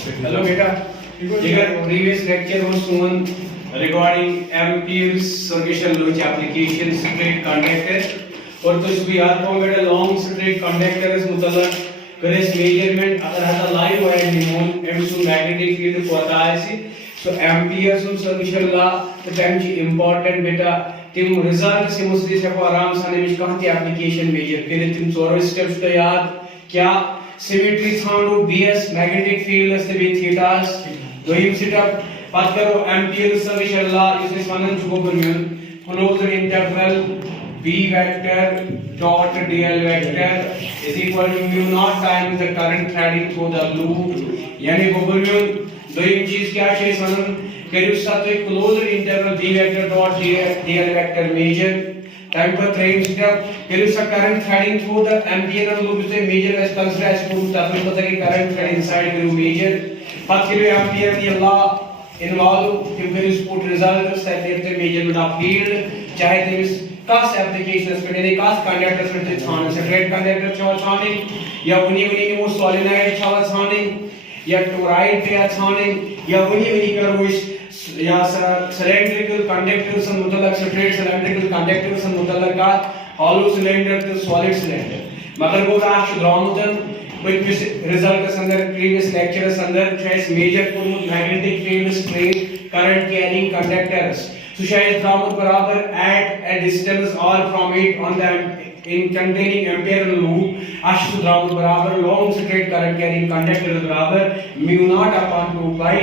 Hello beta. Jigger, previous lecture was shown regarding Ampere's solution launch application straight conductor. और तो इसमें याद हो बेटा long straight conductor इस मुतल्लक करेस measurement अगर हमारा live wire निमोन एमसु magnetic field को आता है सी so Ampere's solution ला तो टाइम ची important बेटा तिम result से मुझे से को आराम से निमिष कहाँ थी application measure फिर तिम सोरो steps तो याद क्या symmetry थांडो bs magnetic field अस्ते भी theta's तो ये setup बात करो Ampere's solution ला इसमें स्वानन चुको बनियन closed integral b vector dot dl vector is equal to mu naught times the current threading through the loop यानी वो बनियन दो ये चीज क्या है स्वानन करीब साथ एक closed integral b vector dot dl vector measure time पर train setup करीब सा current threading through the Ampere loop से measure as consider as proof ताकि पता कि current thread inside करीब measure बात करें Ampere की law involve कि करीब put result set लेते measurement of field चाहे तेरे कास्ट एप्लीकेशंस पे ने कास्ट कंडक्टर्स पे छान स्ट्रेट कंडक्टर छान छानिंग या उन्हीं वो सोलेनॉइड छान छानिंग या टोराइड पे छानिंग या उन्हीं कर वो या सिलेंड्रिकल कंडक्टर्स मुतल्लक स्ट्रेट सिलेंड्रिकल कंडक्टर्स मुतल्लक का हॉलो सिलेंडर तो सॉलिड सिलेंडर मगर वो राश ड्रामुदन कुछ रिजल्ट अंदर प्रीवियस लेक्चर्स अंदर चॉइस मेजर को magnetic field straight current carrying conductors so शायद ड्रामुद बराबर at a distance or from it on the in containing ampere loop आशु ड्रामुद बराबर long straight current carrying conductor बराबर mu naught upon 2 pi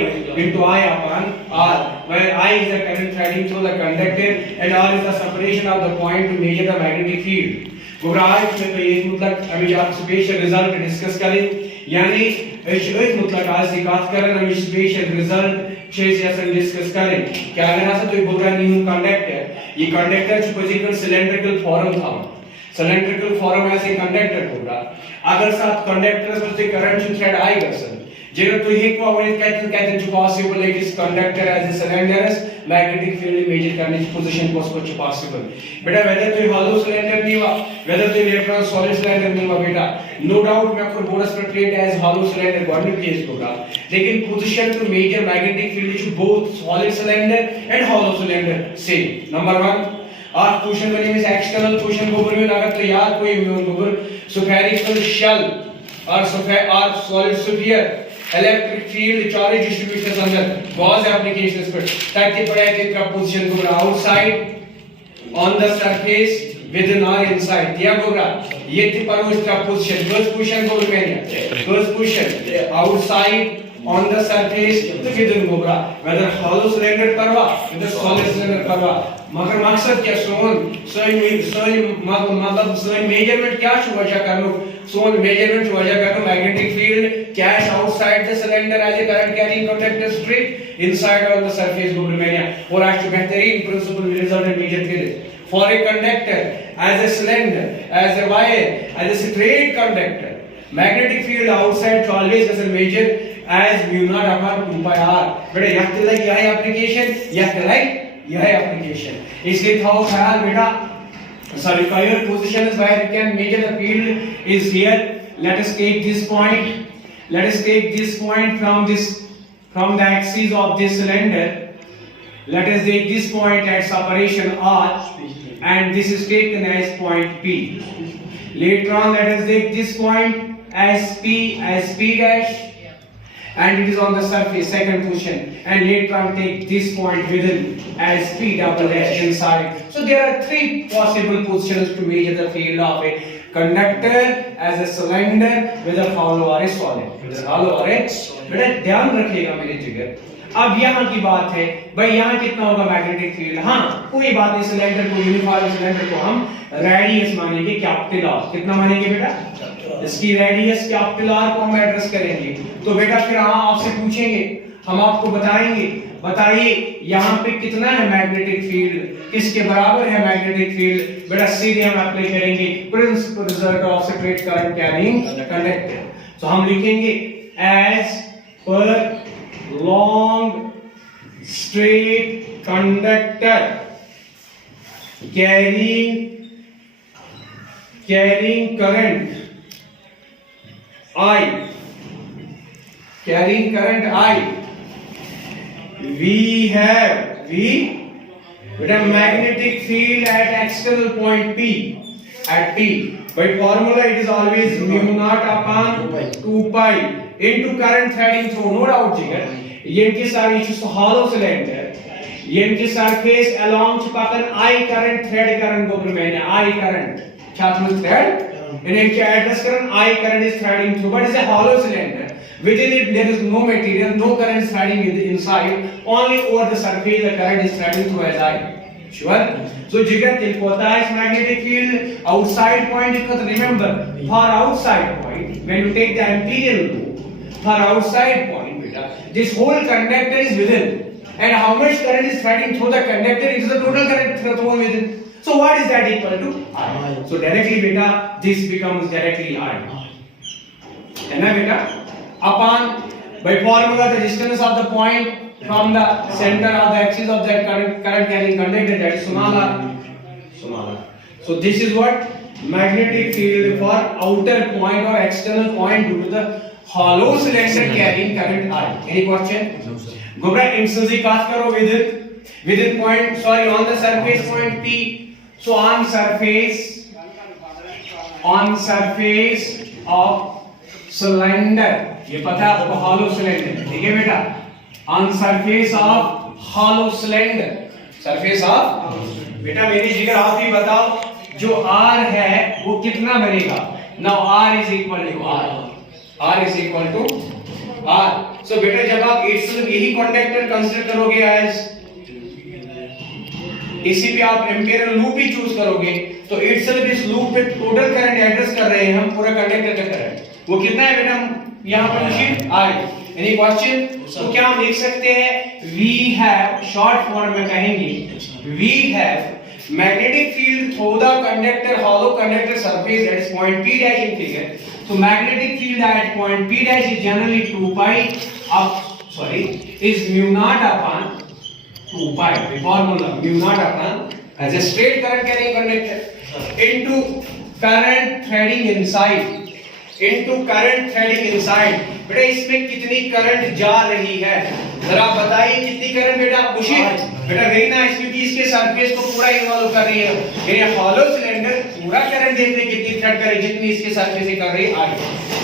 into I upon R where I is the current threading through the conductor and R is the separation of the point to measure the magnetic field गुराज में तो ये मतलब अभी आप special result discuss करें यानी एक मतलब आज दिखात करें हम स्पेशल रिजल्ट चीज ऐसे डिस्कस करें क्या करना है तो ये बोल रहा न्यू कंडक्टर ये कंडक्टर जो फिजिकल सिलेंड्रिकल फॉर्म था सिलेंड्रिकल फॉर्म ऐसे कंडक्टर बोल रहा अगर साथ कंडक्टर से करंट थ्रेड आएगा सर जेकर तो ये को अवॉइड कहते जो पॉसिबल है कि इस conductor as a cylinder magnetic field measure करने की पोजीशन को पॉसिबल बेटा वेदर तो हॉलो सिलेंडर नहीं हुआ वेदर तो इलेक्ट्रॉन सॉलिड सिलेंडर नहीं हुआ बेटा नो डाउट मैं आपको बोनस पर treat as hollow cylinder government case होगा लेकिन position to measure magnetic field is both solid cylinder and hollow cylinder same number 1 और क्वेश्चन बने में एक्सटर्नल क्वेश्चन को बोलने अगर तो याद कोई म्यून को स्फेरिकल शेल और solid sphere electric field charge distribution अंदर Gauss applications पर ताकि पढ़ाई के का पोजीशन को outside on the surface within or inside दिया होगा ये थी पर उसका पोजीशन first position को मैंने first position outside on the surface तो within होगा whether hollow cylinder परवा whether solid cylinder परवा मगर मकसद क्या सोन मतलब सोन मेजरमेंट क्या छो वजह करनो सोन मेजरमेंट वजह करनो magnetic field cash outside the cylinder as a current carrying conductor strip inside on the surface को मैंने और आज बेहतरीन प्रिंसिपल रिजल्ट मेजर करे for a conductor as a cylinder as a wire as a straight conductor magnetic field outside always as a measure as mu naught upon 2 pi r बेटा यह तो like यह एप्लीकेशन यह like यह application इसलिए था ख्याल बेटा sorry your position is where you can measure the field is here let us take this point from the axis of this cylinder let us take this point at separation r and this is taken as point p later on let us take this point as p dash and it is on the surface second position and later on take this point within as p double dash inside so there are three possible positions to measure the field of a conductor as a cylinder with a hollow or a solid with a hollow or a बेटा ध्यान रखिएगा मेरे जिगर अब यहाँ की बात है भाई यहाँ कितना होगा मैग्नेटिक फील्ड हाँ कोई बात नहीं सिलेंडर को यूनिफॉर्म सिलेंडर को हम रेडियस मानेंगे कैपिटल आर कितना मानेंगे बेटा इसकी रेडियस कैपिटल आर को हम एड्रेस करेंगे तो बेटा फिर हाँ आपसे पूछेंगे हम आपको बताइए यहाँ पे कितना है मैग्नेटिक फील्ड किसके बराबर है मैग्नेटिक फील्ड बेटा सीधे हम अप्लाई करेंगे principle result of straight current carrying conductor तो हम लिखेंगे as per long straight conductor carrying current I carrying current I. We have with a magnetic field at external point P at P. By formula it is always mu naught upon 2 pi into current threading through. No doubt jigar. ये इनके साथ ये चीज़ hollow cylinder. ये इनके surface along पाकर I current thread current को मैंने I current छात्र thread इनके address current I current is threading through, but it's a hollow cylinder. Within it there is no material, no current threading inside. Only over the surface the current is threading through as I. Sure. So jigar tilkota is magnetic field outside point. Because remember, for outside point, when you take the imperial loop, for outside point, beta, this whole conductor is within. And how much current is threading through the conductor? It is the total current thrown within. So what is that equal to? I. So directly beta, this becomes directly I. है ना बेटा? Upon by formula the distance of the point from the center of the axis of that current carrying conductor, that is small r. So this is what magnetic field for outer point or external point due to the hollow cylinder carrying current I. Any question? No sir. Gobra intrinsic cast karo within point, sorry, on the surface point P. So on surface of cylinder, ये पता है आपको hollow cylinder, ठीक है बेटा? On surface of hollow cylinder, surface of बेटा मेरी जिगर आप ही बताओ जो R है वो कितना बनेगा? Now R is equal to R. R is equal to R. So बेटा जब आप itself यही conductor consider करोगे as इसी पे आप एम्पियर लूप भी चूज करोगे तो itself इस लूप पे टोटल करंट एड्रेस कर रहे हैं हम पूरा कंडक्टर का करंट वो कितना है बेटा यहाँ पर लिखिए I. Any question? तो क्या हम लिख सकते हैं we have शॉर्ट फॉर्म में कहेंगे we have magnetic field through the conductor hollow conductor surface at point P dash in figure. So magnetic field at point P dash is generally 2 pi is mu naught upon 2 pi. The formula mu naught upon as a straight current carrying conductor into current threading inside. बेटा इसमें कितनी current जा रही है जरा बताइए कितनी current बेटा खुशी बेटा वेरी नाइस क्योंकि इसके सरफेस को पूरा इन्वॉल्व कर रही है ये हॉलो सिलेंडर पूरा करंट देखते कितनी थ्रेड करे जितनी इसके सरफेस से कर रही है आगे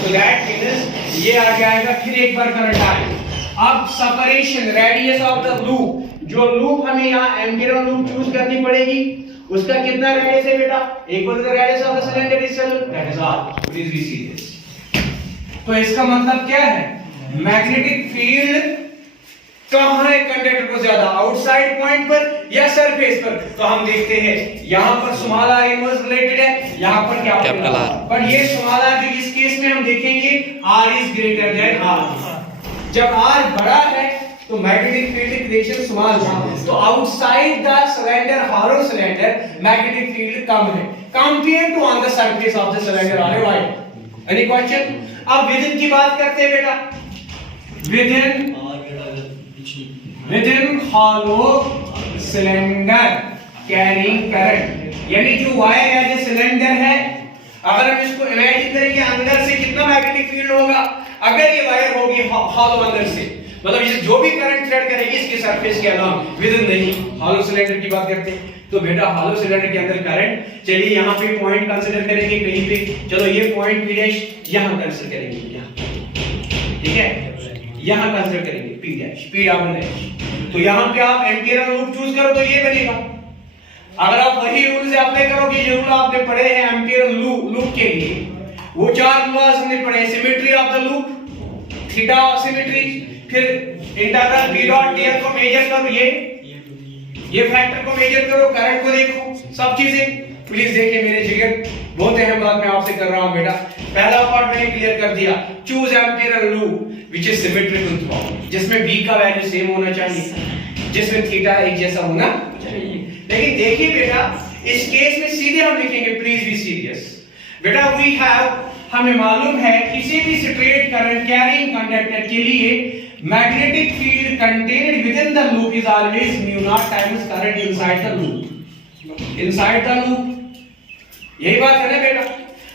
तो दैट मींस ये आ जाएगा फिर एक बार करंट आए अब separation radius of the loop जो लूप हमें यहां एम्पियर लूप चूज करनी पड़ेगी उसका कितना रेडियस है बेटा एक बार the radius of the cylinder is that is R please we see this तो इसका मतलब क्या है मैग्नेटिक फील्ड कहां है कंडक्टर को ज्यादा आउटसाइड पॉइंट पर या सरफेस पर तो हम देखते हैं यहां पर स्मॉल आर इनवर्स रिलेटेड है यहां पर कैपिटल आर पर ये स्मॉल आर जो इस केस में हम देखेंगे R is greater than R जब आर बड़ा है तो मैग्नेटिक फील्ड क्रिएशन स्मॉल है तो outside the cylinder hollow cylinder magnetic field कम है compare to on the surface of the cylinder R wide any question अब विदिन की बात करते हैं बेटा within hollow cylinder carrying current यानी जो वायर एज ए सिलेंडर है अगर हम इसको इमेजिन करेंगे अंदर से कितना मैग्नेटिक फील्ड होगा अगर ये वायर होगी हॉलो अंदर से मतलब इसे जो भी करंट थ्रेड करेगी इसके सरफेस के अलावा विदिन नहीं हॉलो सिलेंडर की बात करते हैं तो बेटा हॉलो सिलेंडर के अंदर करंट चलिए यहाँ पे पॉइंट कंसीडर करेंगे कहीं पे चलो ये पॉइंट P डैश यहाँ कंसीडर करेंगे यहाँ ठीक है यहाँ कंसीडर करेंगे P dash P double dash तो यहाँ पे आप एम्पियर लूप चूज करो तो ये बनेगा अगर आप वही रूल से अप्लाई करोगे जो रूल आपने पढ़े हैं एम्पियर लूप के लिए वो चार लॉज हमने पढ़े symmetry of the loop theta symmetry फिर इंटीग्रल B डॉट dr को मेजर करो ये फैक्टर को मेजर करो करंट को देखो सब चीजें प्लीज देखिए मेरे जिगर बहुत अहम बात मैं आपसे कर रहा हूं बेटा पहला पार्ट मैंने क्लियर कर दिया choose ampere loop which is symmetrical through जिसमें b का वैल्यू सेम होना चाहिए जिसमें थीटा एक जैसा होना चाहिए लेकिन देखिए बेटा इस केस में सीधे हम लिखेंगे प्लीज बी सीरियस बेटा वी हैव हमें मालूम है किसी भी स्ट्रेट करंट कैरिंग कंडक्टर के लिए magnetic field contained within the loop is always mu naught times current inside the loop यही बात है ना बेटा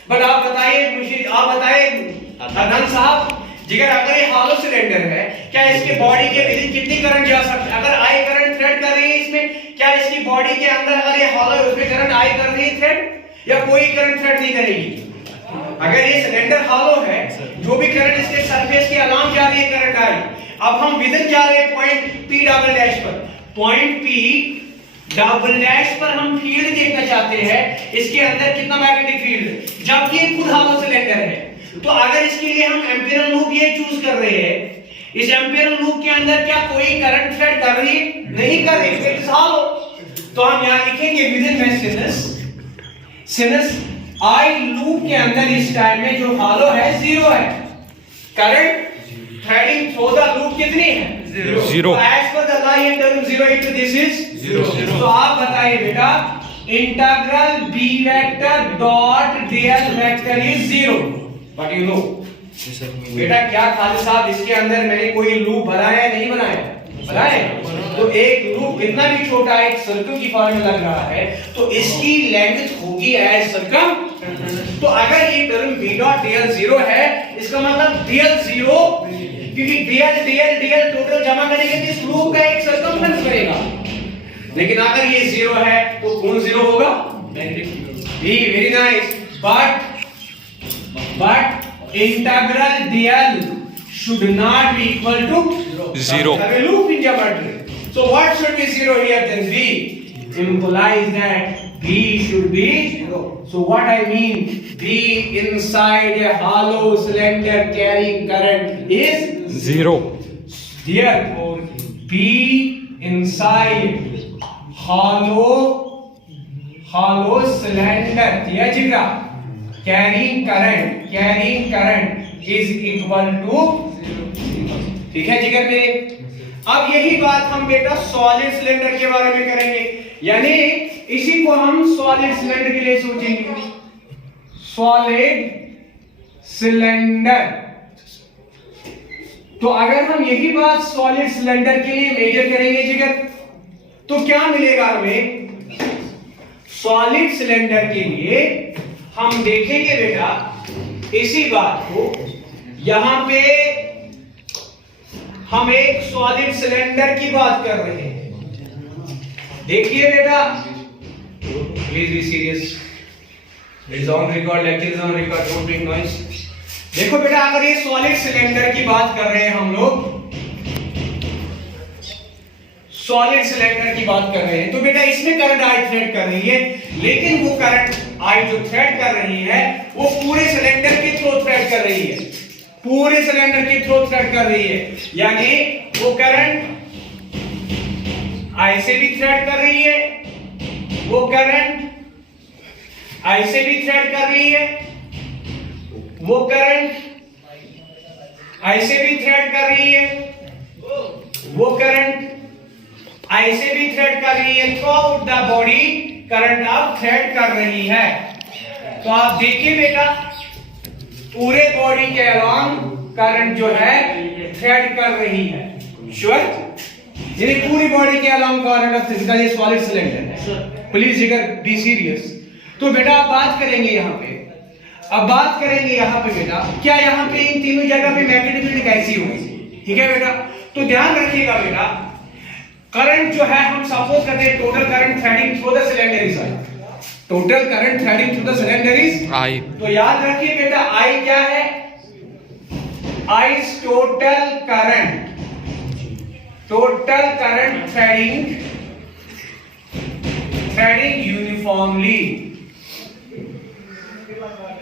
बट आप बताइए मुझे आप बताइए अनंत साहब जिगर अगर ये हॉलो सिलेंडर है, क्या इसके बॉडी के विद कितनी करंट जा सकती है? अगर आई करंट थ्रेड कर रही है इसमें, क्या इसकी बॉडी के अंदर अगर ये हॉलो है उसमें करंट आई कर रही है थ्रेड, या कोई करंट थ्रेड नहीं करेगी? अगर ये सिलेंडर हॉलो है, जो भी करंट इसके सरफेस के अलांग जा रही है करंट आई। अब हम विद जा रहे हैं पॉइंट पी डबल डैश पर, पॉइंट पी डबल डैश पर हम फील्ड देखना चाहते हैं, इसके अंदर कितना मैग्नेटिक फील्ड है, जबकि ये खुद हॉलो सिलेंडर है। तो अगर इसके लिए हम एम्पिरियल लूप ये चूज कर रहे हैं, इस एम्पिरियल लूप के अंदर क्या कोई करंट थ्रेड कर रही है? नहीं कर रही, इट इज हॉलो। तो हम यहां लिखेंगे विदिन में सिनस आई लूप के अंदर इस टाइम में जो हॉलो है जीरो है, current threading through the loop कितनी है? Zero. As per the law in term zero into this is zero. तो आप बताइए बेटा, integral B vector dot dl vector is zero. But you know बेटा, क्या खालिद साहब इसके अंदर मैंने कोई लूप बनाया है? नहीं बनाया, बनाए। तो एक लूप कितना भी छोटा एक सर्कल की फॉर्म में लग रहा है, तो इसकी लेंथ होगी एज सर्कम। तो अगर ये term b dot dl zero है, इसका मतलब dl जीरो, क्योंकि dl टोटल जमा करेंगे तो इस लूप का एक सर्कमफ्रेंस करेगा। लेकिन अगर ये जीरो है तो कौन जीरो होगा? Very nice. But integral dl should not be equal to zero. Have a loop in geometry. So what should be zero here? Then b implies that b should be zero. So what I mean, b inside a hollow cylinder carrying current is zero. Therefore, b inside hollow cylinder, yeah, jigra, carrying current is equal to, ठीक है जिगर मेरे। अब यही बात हम बेटा solid cylinder के बारे में करेंगे, यानी इसी को हम सॉलिड सिलेंडर के लिए सोचेंगे। सॉलिड सिलेंडर, तो अगर हम यही बात सॉलिड सिलेंडर के लिए मेजर करेंगे जिगर, तो क्या मिलेगा हमें? सॉलिड सिलेंडर के लिए हम देखेंगे बेटा इसी बात को, यहां पे हम एक सॉलिड सिलेंडर की बात कर रहे हैं। देखिए बेटा, please be serious, is on record, lecture is on record, don't make noise. देखो बेटा, अगर ये सॉलिड सिलेंडर की बात कर रहे हैं हम लोग, सॉलिड सिलेंडर की बात कर रहे हैं, तो बेटा इसमें करंट आई थ्रेड कर रही है, लेकिन वो करंट आई जो थ्रेड कर रही है वो पूरे सिलेंडर के थ्रू थ्रेड कर रही है, पूरे सिलेंडर के थ्रू थ्रेड कर रही है। यानी वो करंट आई से भी थ्रेड कर रही है, वो करंट आई से भी थ्रेड कर रही है, वो करंट आई से भी थ्रेड कर रही है, वो करंट आई से भी थ्रेड कर रही है। थ्रू द बॉडी करंट अब थ्रेड कर रही है। तो आप देखिए बेटा, पूरे बॉडी के अलॉन्ग करंट जो है थ्रेड कर रही है। श्योर? यानी पूरी बॉडी के अलॉन्ग करंट ऑफ फिजिकल ये सॉलिड सिलेंडर है। प्लीज जिगर बी सीरियस। तो बेटा आप बात करेंगे यहाँ पे, अब बात करेंगे यहाँ पे बेटा, क्या यहाँ पे इन तीनों जगह पे मैग्नेटिक फील्ड कैसी होगी? ठीक है बेटा, तो ध्यान रखिएगा बेटा, करंट जो है हम सपोज करते हैं total current threading through the cylinder is I, total current threading through the cylinder is I. तो याद रखिए बेटा, आई क्या है? I is total current threading uniformly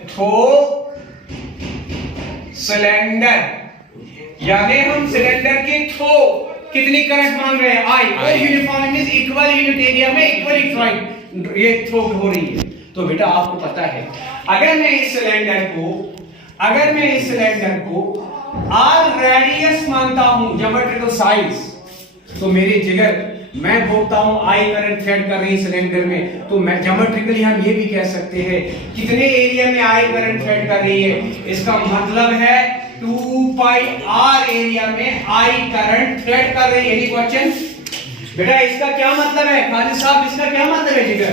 through cylinder, यानी हम सिलेंडर के थ्रू कितनी करंट मांग रहे हैं? I. Uniform means equal unit area में इक्वल इलेक्ट्रॉन ये थ्रो हो रही है। तो बेटा आपको पता है, अगर मैं इस सिलेंडर को आर रेडियस मानता हूं, ज्योमेट्रिकल साइज, तो मेरे जिगर मैं बोलता हूं आई करंट थ्रेड कर रही है सिलेंडर में, तो मैं ज्योमेट्रिकली हम ये भी कह सकते हैं कितने एरिया में आई करंट थ्रेड कर रही है। इसका मतलब है 2 पाई r एरिया में आई करंट थ्रेड कर रही है। Any question? बेटा इसका क्या मतलब है खालिद साहब, इसका क्या मतलब है जिगर?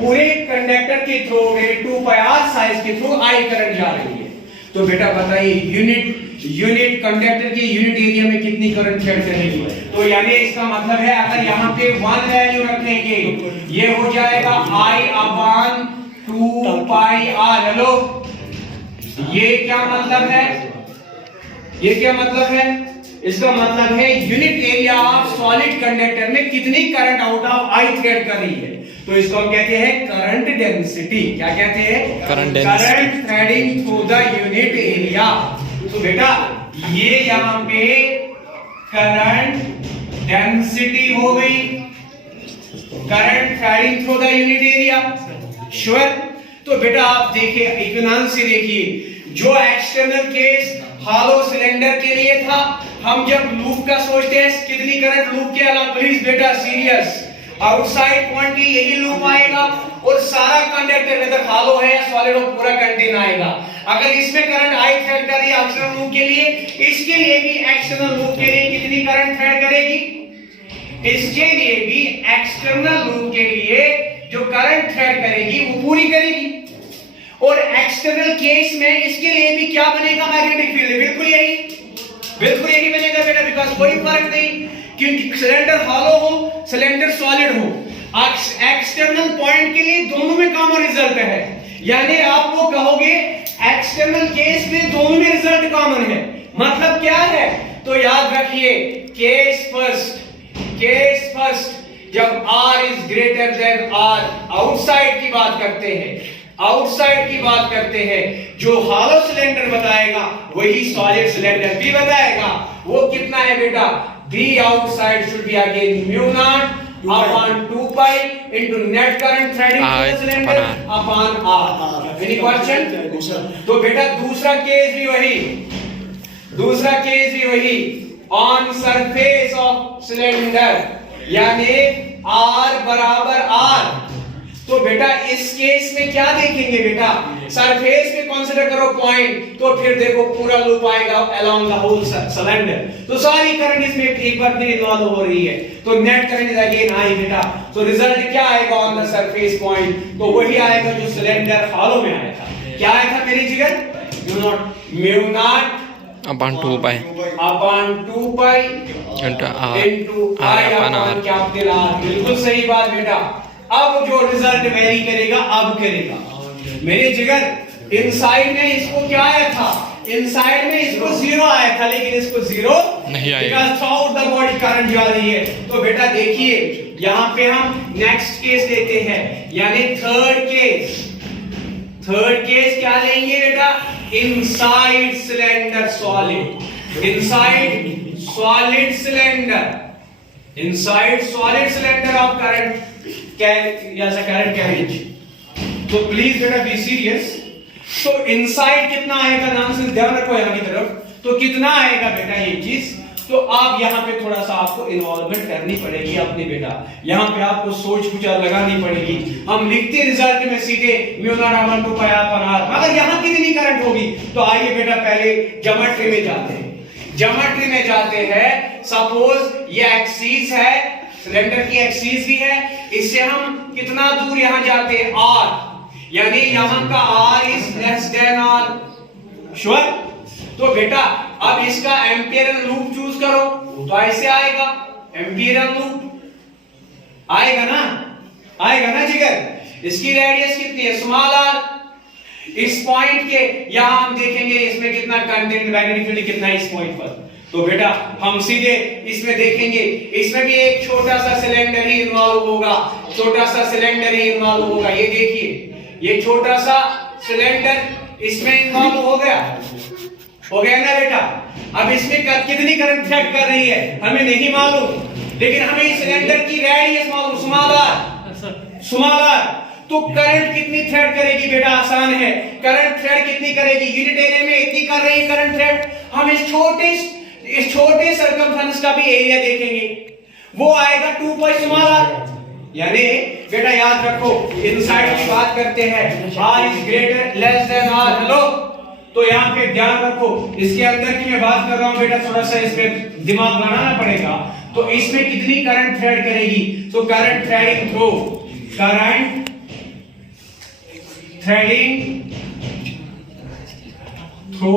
पूरे कंडक्टर के थ्रू 2 पाई r साइज के थ्रू आई करंट जा रही है। तो बेटा बताइए यूनिट यूनिट कंडक्टर के यूनिट एरिया में कितनी करंट थ्रेड करेगी। तो यानी इसका मतलब है अगर यहाँ पे 1 वैल्यू रखेंगे ये हो जाएगा I/2 पाई r। हेलो, ये क्या मतलब है, ये क्या मतलब है, इसका मतलब है unit area of solid conductor में कितनी current out of I thread कर रही है। तो इसको हम कहते हैं करंट डेंसिटी। क्या कहते हैं? Current threading through the unit area. तो बेटा ये यहां पे करंट डेंसिटी हो गई, current threading through the unit area. Sure? तो बेटा आप देखिए इक्विवेलेंस से देखिए, जो एक्सटर्नल केस हॉलो सिलेंडर के लिए था, हम जब लूप का सोचते हैं कितनी करंट लूप के अलावा, प्लीज बेटा सीरियस, आउटसाइड पॉइंट की यही लूप आएगा और सारा कंडक्टर वेदर हॉलो है या सॉलिड हो पूरा कंटेन आएगा। अगर इसमें करंट आई थ्रेड कर रही है एक्सटर्नल लूप के लिए, इसके लिए भी एक्सटर्नल लूप के लिए कितनी करंट थ्रेड करेगी, इसके लिए भी एक्सटर्नल लूप के लिए जो करंट थ्रेड करेगी वो पूरी करेगी। और एक्सटर्नल केस में इसके लिए भी क्या बनेगा, मैग्नेटिक फील्ड। बिल्कुल यही बनेगा बेटा, बिकॉज़ कोई फर्क नहीं कि सिलेंडर हॉलो हो सिलेंडर सॉलिड हो, एक्सटर्नल पॉइंट के लिए दोनों में कॉमन रिजल्ट है। यानी आप वो कहोगे एक्सटर्नल केस में दोनों में रिजल्ट कॉमन है। मतलब क्या है, तो याद रखिए केस फर्स्ट जब r is greater then r, outside की बात करते हैं, जो हॉलो सिलेंडर बताएगा वही सॉलिड सिलेंडर भी बताएगा। वो कितना है बेटा, B outside should be again mu naught upon 2 pi into net current threading through the cylinder upon R. Any question? तो बेटा दूसरा केस भी वही on surface of cylinder, यानी R बराबर R। तो बेटा इस केस में क्या देखेंगे बेटा, सरफेस पे कंसीडर करो पॉइंट, तो फिर देखो पूरा लूप आएगा अलोंग द होल सिलेंडर। तो सारी करंट इसमें एक बार में इन्वॉल्व हो रही है, तो net current is again I बेटा। तो रिजल्ट क्या आएगा ऑन द सरफेस पॉइंट, तो वही आएगा जो सिलेंडर हॉलो में आया था। क्या आया था मेरी जिगर, mu naught upon 2 pi into I upon capital R। बिल्कुल सही बात बेटा। अब जो रिजल्ट वेरी करेगा मेरे जिगर, इनसाइड में इसको क्या आया था, इनसाइड में इसको 0 आया था, लेकिन इसको 0 नहीं आएगा because through out the body current जा रही है। तो बेटा देखिए यहां पे हम नेक्स्ट केस लेते हैं, यानी थर्ड केस क्या लेंगे बेटा, inside cylinder solid, inside solid cylinder of current current carriage. तो प्लीज बेटा बी सीरियस। तो इनसाइड कितना आएगा, नाम से ध्यान रखो यहां की तरफ, तो कितना आएगा बेटा ये चीज। तो आप यहाँ पे थोड़ा सा आपको इन्वॉल्वमेंट करनी पड़ेगी अपने बेटा, यहाँ पे आपको सोच विचार लगानी पड़ेगी। हम लिखते रिजल्ट में सीधे mu not upon 2 pi r, मगर यहाँ कितनी करंट होगी। तो आइए बेटा पहले ज्योमेट्री में जाते हैं। सपोज ये एक्सिस है, सिलेंडर की एक्सिस भी है, इससे हम कितना दूर यहाँ जाते हैं, r, यानी यहाँ का r is less than r। Sure? तो बेटा अब इसका एम्पियरल लूप चूज करो, तो ऐसे आएगा एम्पियरल लूप आएगा ना जिगर। इसकी रेडियस कितनी है, स्मॉल r। इस पॉइंट के यहां हम देखेंगे इसमें कितना कंटेंट, मैग्नेटिक फील्ड कितना है इस पॉइंट पर। तो बेटा हम सीधे इसमें देखेंगे, इसमें भी एक छोटा सा सिलेंडर ही इन्वॉल्व होगा, ये देखिए ये छोटा सा सिलेंडर इसमें इन्वॉल्व हो गया ना बेटा। अब इसमें कितनी करंट थ्रेड कर रही है हमें नहीं मालूम, लेकिन हमें इस सिलेंडर की रेडियस मालूम, स्मॉल r। तो करंट कितनी थ्रेड करेगी बेटा, आसान है, करंट थ्रेड कितनी करेगी, यूनिट एरिया में इतनी कर रही है करंट थ्रेड। हम इस छोटे सर्कमफ्रेंस का भी एरिया देखेंगे, वो आएगा 2 पाई स्मॉल r। यानी बेटा याद रखो इनसाइड की बात करते हैं, r is greater less than r। Hello, तो यहाँ पे ध्यान रखो, इसके अंदर की मैं बात कर रहा हूँ बेटा, थोड़ा सा इस पे दिमाग लगाना पड़ेगा। तो इसमें कितनी करंट थ्रेड करेगी, तो current threading through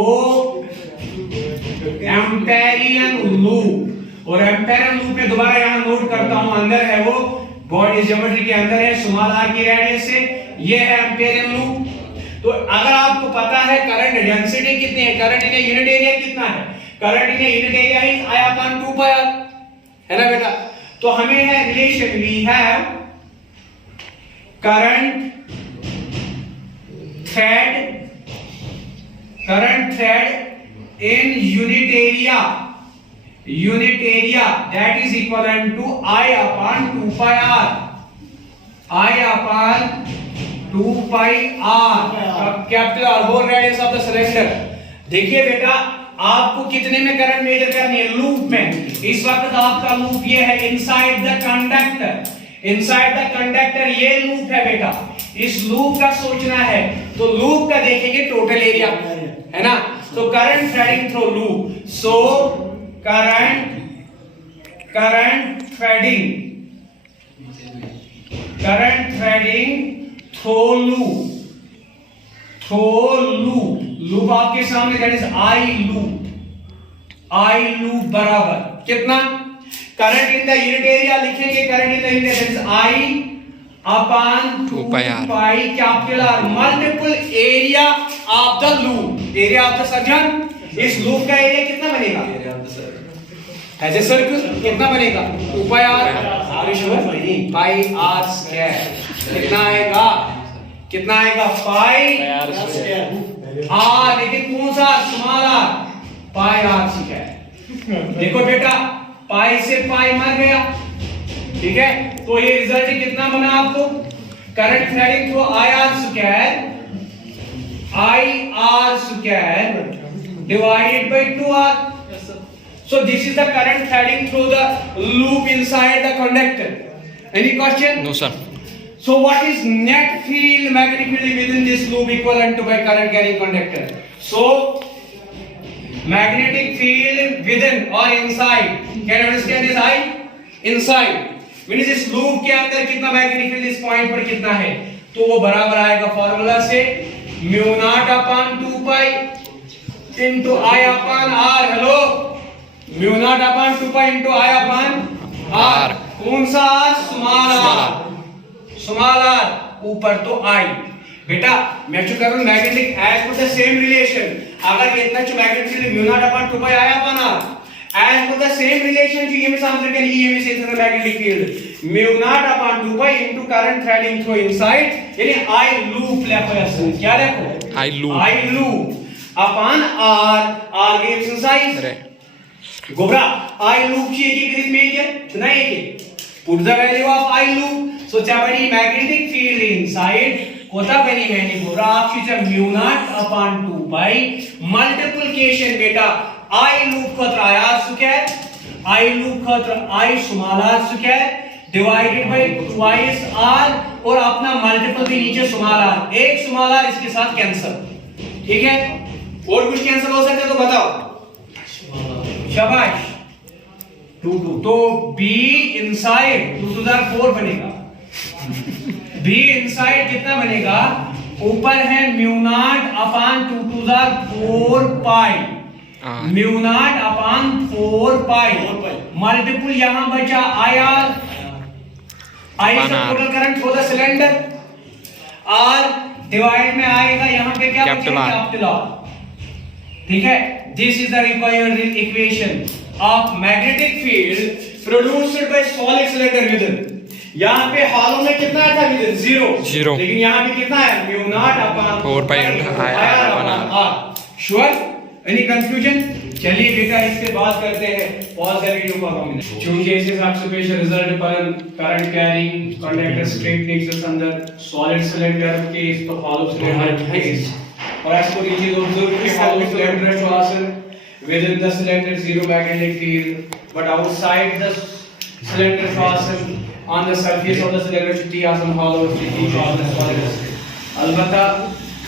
Amperian loop. और एम्पेरियन लूप में दोबारा यहां नोट करता हूं, अंदर है वो बॉडी ज्योमेट्री के अंदर है, स्मॉल आर की रेडियस से, ये है एम्पेरियन लूप। तो अगर आपको पता है करंट डेंसिटी कितनी है, करंट इन यूनिट एरिया कितना है, current in unit area is I upon 2 pi r, है ना बेटा। तो हमें है relation, we have current thread in unit area that is equivalent to I upon 2 pi r, I upon 2 pi r capital R whole radius of the cylinder. देखिए बेटा आपको कितने में करंट मेजर करनी है, लूप में। इस वक्त आपका लूप ये है inside the conductor, inside the conductor ये लूप है बेटा। इस लूप का सोचना है तो लूप का देखेंगे टोटल एरिया, है ना। तो current threading through loop, so current threading through loop आपके सामने, दैट इज आई लूप बराबर कितना, current in the unit area लिखेंगे, current in the unit that is I upon 2 pi capital R multiple area of the loop, area of the circle. इस loop का area कितना बनेगा, as a circle कितना बनेगा, 2 pi R pi are square. कितना आएगा pi R, लेकिन कौन सा, small r, pi are square. देखो बेटा पाई से पाई मर गया, ठीक है। तो ये रिजल्ट कितना बना आपको, current threading through I R square divided by 2r। So this is the current threading through the loop inside the conductor. Any question? No sir. So what is net field, magnetic field within this loop equivalent to by current carrying conductor? So magnetic field within or inside, can you understand this? I inside means इस loop के अंदर कितना magnetic field, इस point पर कितना है, तो वो बराबर आएगा फॉर्मूला से mu not upon 2 pi into I upon R। Hello, mu not upon 2 pi into I upon R। कौन सा R, स्मॉल r, ऊपर तो I। बेटा मैं जो कर रहा हूं magnetic as per the same relation, अगर इतना जो magnetic field mu not upon 2 pi I upon R as per the same relation जो EMS answer can EMS is the magnetic field mu not upon 2 pi into current threading through inside, यानी I loop लिखो ऐसे, क्या लिखो, I loop upon R gives inside गोबरा I loop ची एक major नहीं है, put the value of I loop, so त्यावेळी magnetic field inside कोता बनी है नहीं गोबरा आपकी जब mu not upon 2 pi multiplication बेटा I loop खतर I स्क्वायर, I loop खतर I small r square divided by twice r, और अपना मल्टीपल भी नीचे स्मॉल r, एक स्मॉल r इसके साथ कैंसिल, ठीक है। और कुछ कैंसिल हो सकता है तो बताओ, शाबाश। 2 तो B इनसाइड 2 to the 4 बनेगा, B इनसाइड कितना बनेगा, ऊपर है mu not upon 2 to the 4 pi, mu not upon 4 pi multiple यहां बचा IR, I is total current for the cylinder, R divide में आएगा यहां पे क्या बचेगा, कैपिटल R, ठीक है। This is the required equation of magnetic field produced by solid cylinder within। यहाँ पे हॉलो में कितना था within, 0, लेकिन यहाँ पे कितना है, mu not upon 4 pi IR upon R। Sure, any confusion? चलिए बेटा इससे बात करते हैं, पॉज द वीडियो को हम। चूंकि इस हिसाब से पेश रिजल्ट पर current carrying conductor straight nexus अंदर सॉलिड सिलेंडर केस तो हॉलो सिलेंडर केस, और ऐसे को चीज ऑब्जर्व कि hollow cylinder transfer within the cylinder zero magnetic field, but outside the cylinder fasten on the surface of the cylinder T are some hollow T are the solid. Albatta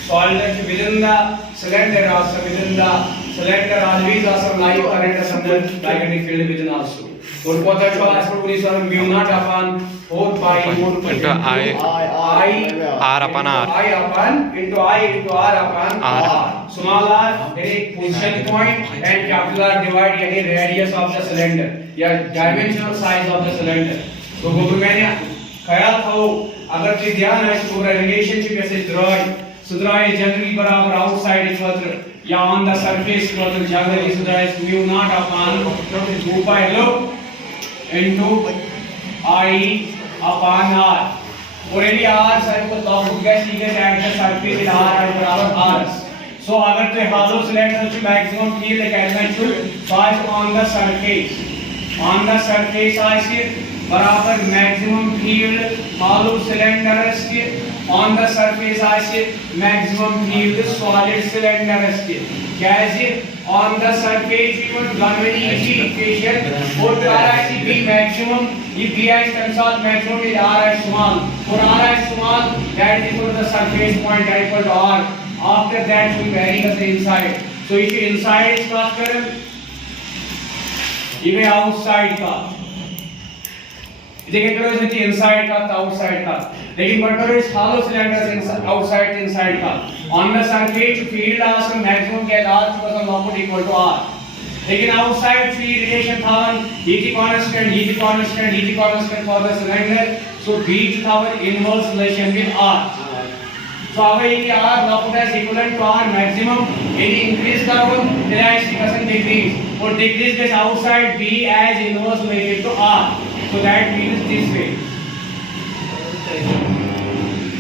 solid within the cylinder also within the cylinder always has some live current or some magnetic field within also. और पता चला as per police और mu naught upon 4 pi into I R upon R. I into R upon R. Small r यानी position point and capital R divide यानी radius of the cylinder या dimensional size of the cylinder. तो वो मैंने ख्याल था वो अगर तुझे ध्यान है तो पूरा रिलेशनशिप ऐसे सुधराए जनरली बराबर आउटसाइड इक्वल या on the surface equal generally सुधराए mu naught upon 2 pi log into I upon R. और यदि R साइड को टॉप गैस लीजिए at the surface in R बराबर R. सो अगर तो hollow cylinder जो maximum field calculate pass on the surface I से बराबर मैक्सिमम फील्ड hollow cylinder के ऑन द सरफेस I से मैक्सिमम फील्ड सॉलिड cylinder के कैसे on the surface we would one very easy equation और RIC B maximum if B is constant maximum is R is small for R is small that is equal to the surface point that is equal to R after that we vary the inside so if inside is बात करें ये outside का देखिए करो जैसे inside का था outside का लेकिन व्हाट करो इस hollow cylinder आउटसाइड इनसाइड का on the surface field has some maximum के large person output equal to R लेकिन outside field relation था ET constant for the cylinder so B था inverse relation with R so अब ये R output is equivalent to R maximum यदि increase करो then is equation decrease और decrease gets outside B as inverse related to R so that means this way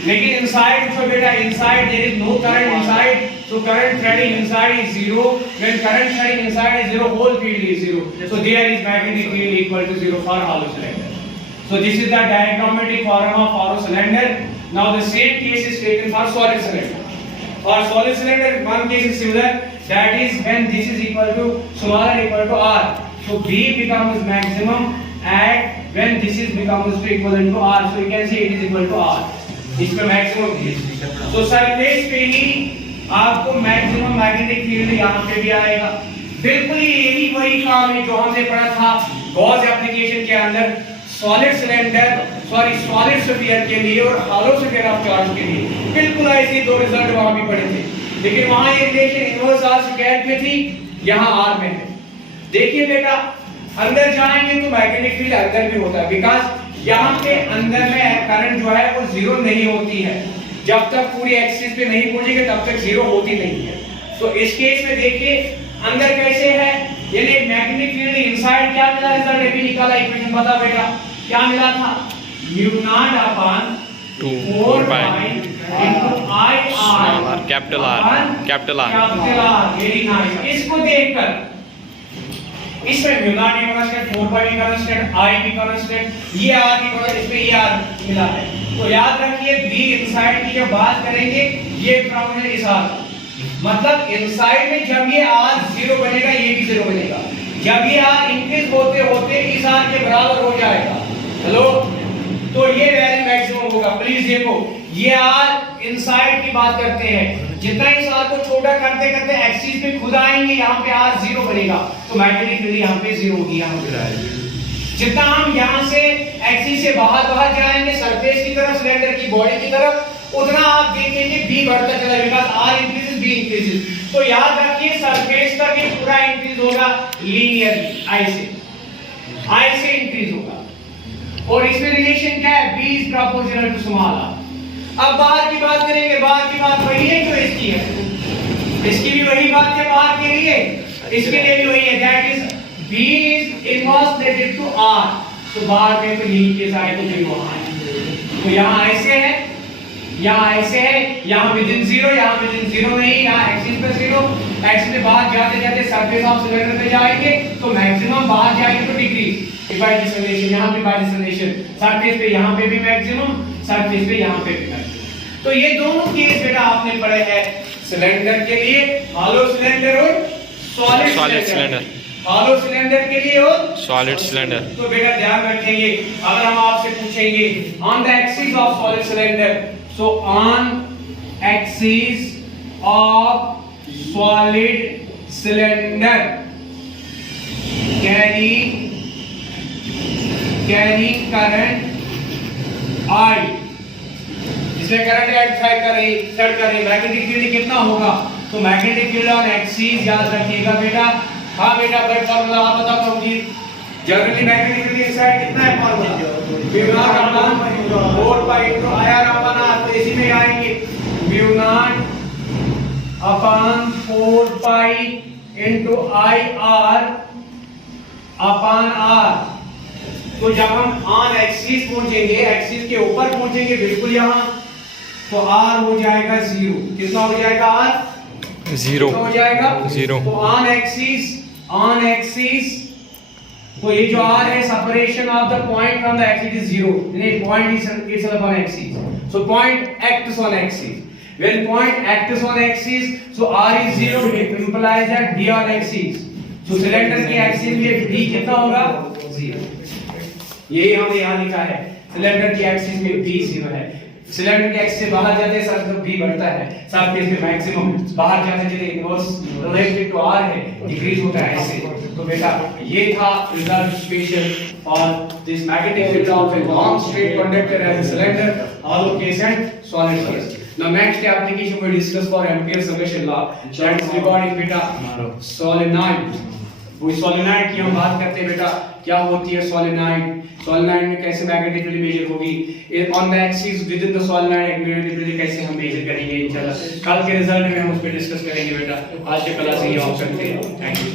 लेकिन inside so बेटा inside there is no current inside so current threading inside is zero when current threading inside is zero whole field is zero so there is magnetic field equal to zero for hollow cylinder so this is the diagrammatic form of hollow cylinder now the same case is taken for solid cylinder one case is similar that is when this is equal to smaller equal to R so B becomes maximum at when this is becomes equivalent to R so you can see it is equal to R इसमें maximum तो surface पे ही आपको maximum magnetic field यहाँ पे भी आएगा बिल्कुल यही वही काम है जो हमने पढ़ा था गॉस एप्लीकेशन के अंदर सॉलिड स्फीयर के लिए और हॉलो स्फीयर ऑफ चार्ज के लिए बिल्कुल ऐसे दो रिजल्ट वहां भी पढ़े थे लेकिन वहां ये रिलेशन इनवर्स आर स्क्वायर पे थी यहाँ आर में है देखिए बेटा अंदर जाएंगे तो मैग्नेटिक फील्ड अंदर भी होता है बिकॉज़ यहाँ पे अंदर में करंट जो है वो जीरो नहीं होती है जब तक पूरी एक्सिस पे नहीं पहुंचेगी तब तक जीरो होती नहीं है तो इस केस में देखिए अंदर कैसे है यानी मैग्नेटिक फील्ड इनसाइड क्या मिला रिजल्ट अभी निकाला इक्वेशन बता बेटा क्या मिला था mu naught upon 4 pi into I R capital R very nice इसको देखकर इसमें mu naught भी कांस्टेंट 4 pi भी कांस्टेंट I भी कांस्टेंट ये R भी कांस्टेंट इसमें ये R मिला है तो याद रखिए B इनसाइड की जब बात करेंगे ये प्रॉब्लम है इस R मतलब इनसाइड में जब ये R 0 बनेगा ये भी 0 बनेगा जब ये R इंक्रीज होते होते इस R के बराबर हो जाएगा हेलो तो ये वैल्यू मैक्सिमम होगा प्लीज देखो ये R इनसाइड की बात करते हैं जितना इस R को छोटा करते करते एक्सिस पे खुद आएंगे यहाँ पे R 0 बनेगा तो मैग्नेटिक फील्ड यहाँ पे 0 होगी यहाँ पे जितना हम यहाँ से एक्सिस से बाहर जाएंगे सरफेस की तरफ सिलेंडर की बॉडी की तरफ उतना आप देखेंगे B बढ़ता चला जाएगा R इंक्रीजेस B इंक्रीजेस तो याद रखिए सरफेस तक ये पूरा इंक्रीज होगा लीनियरली I से इंक्रीज होगा और इसमें रिलेशन क्या है B is proportional to small r अब बाहर की बात करेंगे बाहर की बात वही है जो इसकी है इसकी भी वही बात है बाहर के लिए इसके लिए भी वही है that is B is inverse related to R तो बाहर में तो यही केस आए तो भी वहां है तो यहाँ ऐसे है यहाँ विदिन 0 यहाँ विदिन 0 नहीं यहाँ एक्सिस पे 0 एक्सिस पे बाहर जाते जाते सरफेस ऑफ सिलेंडर पे जाएंगे तो मैक्सिमम बाहर जाएंगे तो डिक्रीज बाय दिस रिलेशन यहाँ पे बाय दिस रिलेशन सरफेस पे यहाँ पे भी मैक्सिमम सरफेस पे यहाँ पे भी मैक्सिमम तो ये दोनों केस बेटा आपने पढ़े हैं सिलेंडर के लिए हॉलो सिलेंडर और सॉलिड सिलेंडर हॉलो सिलेंडर के लिए और सॉलिड सिलेंडर तो बेटा ध्यान रखेंगे अगर हम आपसे पूछेंगे on the axis of solid cylinder so on axis of solid cylinder carrying current I, इसमें करंट सेट कर रही मैग्नेटिक फील्ड कितना होगा? तो मैग्नेटिक फील्ड ऑन एक्सिस याद रखिएगा बेटा। हाँ बेटा, बट फॉर्मूला आप बताओ प्रभुजीत। जनरली मैग्नेटिक फील्ड इस साइड कितना है formula? Mu not upon 4 pi into IR upon R. तो इसी में आएंगे mu not upon 4 pi into IR upon R. तो जब हम ऑन एक्सिस पहुंचेंगे, एक्सिस के ऊपर पहुंचेंगे बिल्कुल यहाँ, तो आर हो जाएगा 0। कितना हो जाएगा? आर 0 हो जाएगा 0। तो ऑन एक्सिस तो ये जो आर है, separation of the point from the axis is 0। यानी point is itself on axis, so point acts on axis. When point acts on axis, so r is 0, it implies that B on axis. So cylinder की axis में B कितना होगा? 0। यही हमने यहाँ लिखा है, सिलेंडर की एक्सिस में बी 0 है। सिलेंडर के एक्सिस से बाहर जाते सर जब बी बढ़ता है, सब केस में मैक्सिमम बाहर जाते जाते इनवर्स रिलेटेड टू आर है, डिक्रीज होता है ऐसे। तो बेटा ये था result special for this magnetic field of a long straight conductor as a cylinder, hollow case and solid case. Now next application we discuss for Ampere's summation law, that is regarding beta solenoid। वो solenoid की हम बात करते हैं बेटा, क्या होती है सोलेनॉइड? सोलेनॉइड में कैसे मैग्नेटिक फील्ड मेजर होगी? On the axis with in the solenoid magnetic field कैसे हम मेजर करेंगे इंशाल्लाह। कल के रिजल्ट में हम उस पर डिस्कस करेंगे बेटा। आज के क्लास ये ऑफ करते हैं। Thank you.